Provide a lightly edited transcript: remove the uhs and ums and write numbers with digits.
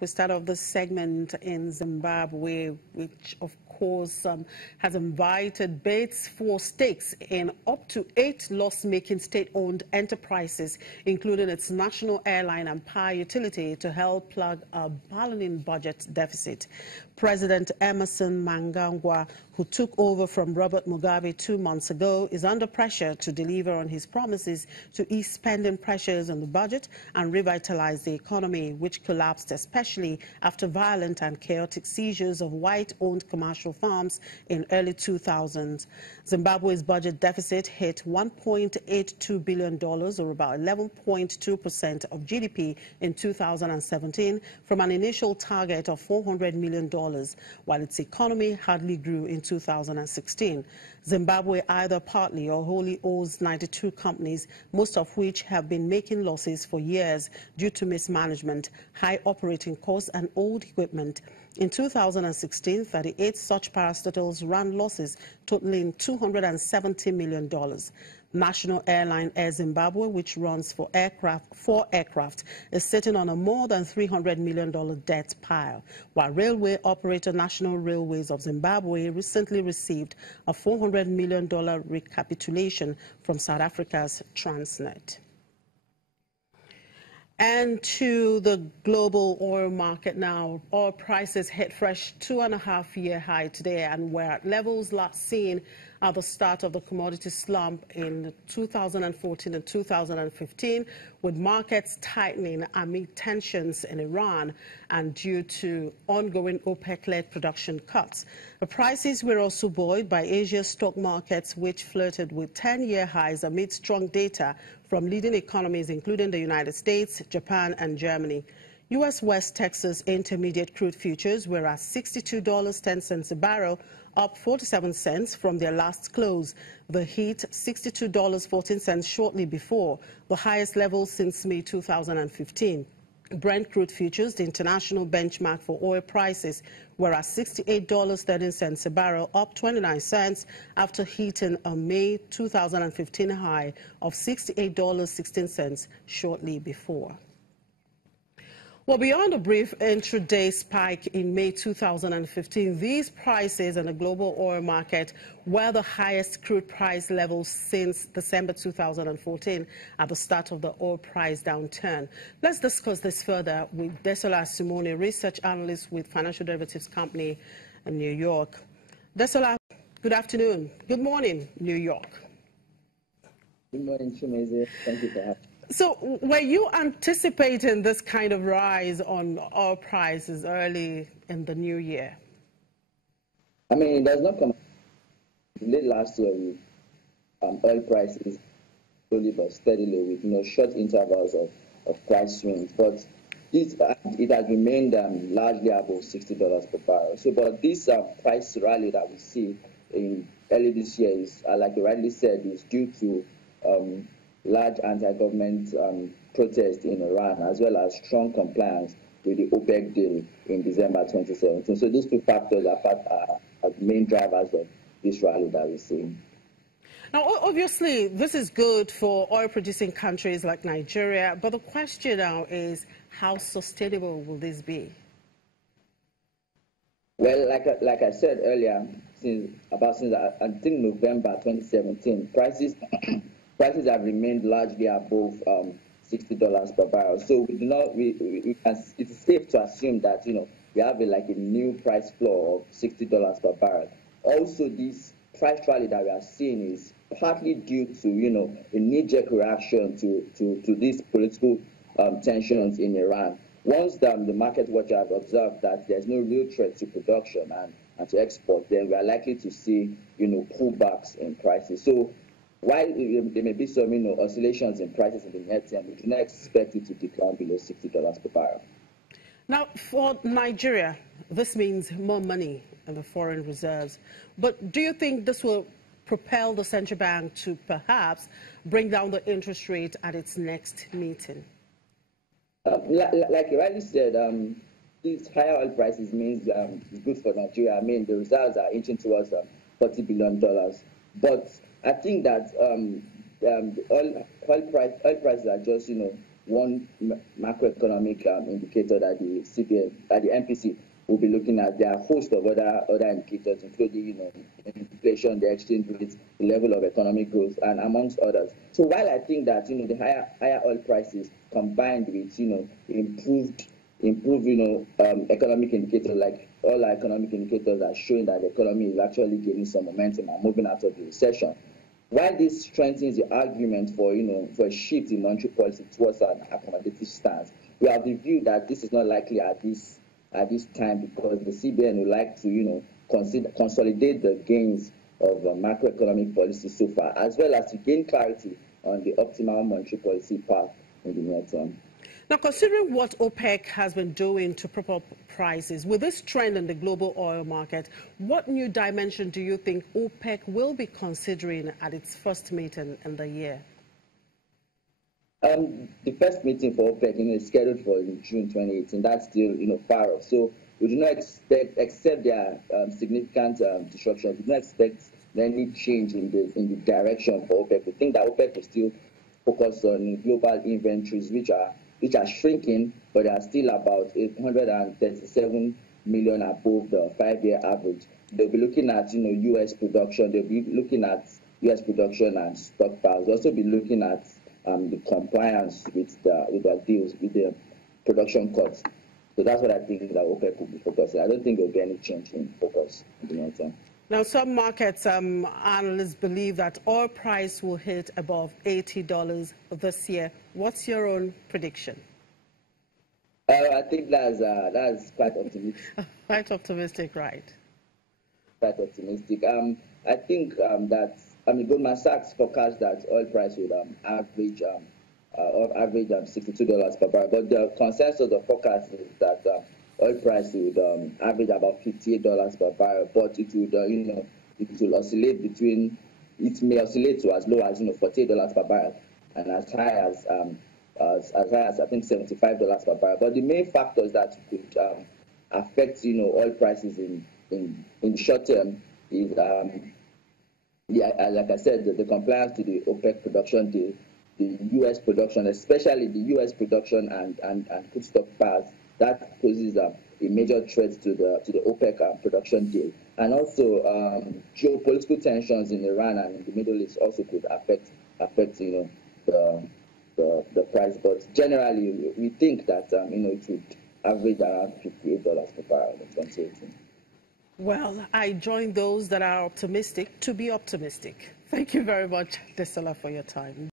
We start off this segment in Zimbabwe, which of course has invited bids for stakes in up to 8 loss-making state-owned enterprises, including its national airline and power utility, to help plug a ballooning budget deficit. President Emmerson Mnangagwa, who took over from Robert Mugabe 2 months ago, is under pressure to deliver on his promises to ease spending pressures on the budget and revitalize the economy, which collapsed especially after violent and chaotic seizures of white-owned commercial farms in early 2000s. Zimbabwe's budget deficit hit $1.82 billion, or about 11.2% of GDP in 2017, from an initial target of $400 million, while its economy hardly grew in 2016. Zimbabwe either partly or wholly owes 92 companies, most of which have been making losses for years due to mismanagement, high operating costs and old equipment. In 2016, 38 such parastatals ran losses totaling $270 million. National airline Air Zimbabwe, which runs four aircraft, is sitting on a more than $300 million debt pile, while railway operator National Railways of Zimbabwe recently received a $400 million recapitulation from South Africa's Transnet. And to the global oil market now. Oil prices hit fresh 2.5-year high today and were at levels last seen at the start of the commodity slump in 2014 and 2015, with markets tightening amid tensions in Iran and due to ongoing OPEC-led production cuts. The prices were also buoyed by Asia's stock markets, which flirted with 10-year highs amid strong data from leading economies, including the United States, Japan and Germany. U.S. West Texas Intermediate crude futures were at $62.10 a barrel, up 47 cents from their last close. The heat, $62.14 shortly before, the highest level since May 2015. Brent crude futures, the international benchmark for oil prices, were at $68.13 a barrel, up 29 cents after hitting a May 2015 high of $68.16 shortly before. Well, beyond a brief intraday spike in May 2015, these prices in the global oil market were the highest crude price levels since December 2014 at the start of the oil price downturn. Let's discuss this further with Desola Sunmoni, research analyst with financial derivatives company in New York. Desola, good afternoon. Good morning, New York. Good morning, Chimeze. Thank you for having me. So, were you anticipating this kind of rise on oil prices early in the new year? I mean, it does not come late last year with oil prices slowly but steadily with short intervals of price swings, but it has remained largely above $60 per barrel. So, but this price rally that we see in early this year is, like you rightly said, is due to large anti-government protests in Iran, as well as strong compliance with the OPEC deal in December 2017. So these two factors are main drivers of this rally that we're seeing. Now, obviously, this is good for oil-producing countries like Nigeria, but the question now is, how sustainable will this be? Well, like I said earlier, since I think November 2017, prices have remained largely above $60 per barrel. So we do not. It's safe to assume that we have a new price floor of $60 per barrel. Also, this price rally that we are seeing is partly due to a knee-jerk reaction to these political tensions in Iran. Once the market watcher have observed that there's no real threat to production and to export, then we are likely to see pullbacks in prices. So while there may be some oscillations in prices in the near term, we do not expect it to decline below $60 per barrel. Now, for Nigeria, this means more money in the foreign reserves. But do you think this will propel the central bank to perhaps bring down the interest rate at its next meeting? Like you rightly said, these higher oil prices means it's good for Nigeria. I mean, the reserves are inching towards $40 billion. But I think that oil prices are just, one macroeconomic indicator that the CBN, that the MPC will be looking at. There are a host of other indicators, including inflation, the exchange rate, the level of economic growth, and amongst others. So while I think that the higher oil prices combined with improved economic indicators, like all our economic indicators are showing that the economy is actually gaining some momentum and moving out of the recession. While this strengthens the argument for for a shift in monetary policy towards an accommodative stance, we have the view that this is not likely at this time, because the CBN would like to consolidate the gains of macroeconomic policy so far, as well as to gain clarity on the optimal monetary policy path in the near term. Now, considering what OPEC has been doing to prop up prices, with this trend in the global oil market, what new dimension do you think OPEC will be considering at its first meeting in the year? The first meeting for OPEC is scheduled for June 2018. That's still far off. So we do not expect, except there are significant disruptions, we do not expect any change in the direction for OPEC. We think that OPEC will still focus on global inventories, which are shrinking, but they are still about 837 million above the 5-year average. They'll be looking at U.S. production. They'll be looking at U.S. production and stockpiles. They'll also be looking at the compliance with the deals, with the production cuts. So that's what I think that OPEC will be focusing. I don't think there'll be any change in focus in the long term. Now, some markets analysts believe that oil price will hit above $80 this year. What's your own prediction? I think that's quite optimistic. Quite optimistic, right? Quite optimistic. I think that Goldman Sachs forecast that oil price would average $62 per barrel, but the consensus of the forecast is that oil price would average about $58 per barrel, but it would it will oscillate between, it may oscillate to as low as $48 per barrel, and as high as I think $75 per barrel. But the main factors that could affect oil prices in the short term is like I said, the compliance to the OPEC production deal, the U.S. production, especially the U.S. production and crude stockpiles. That poses a major threat to the OPEC production deal, and also geopolitical tensions in Iran and in the Middle East also could affect the price. But generally, we think that it would average around $58 per barrel in 2018. Well, I join those that are optimistic to be optimistic. Thank you very much, Desola, for your time.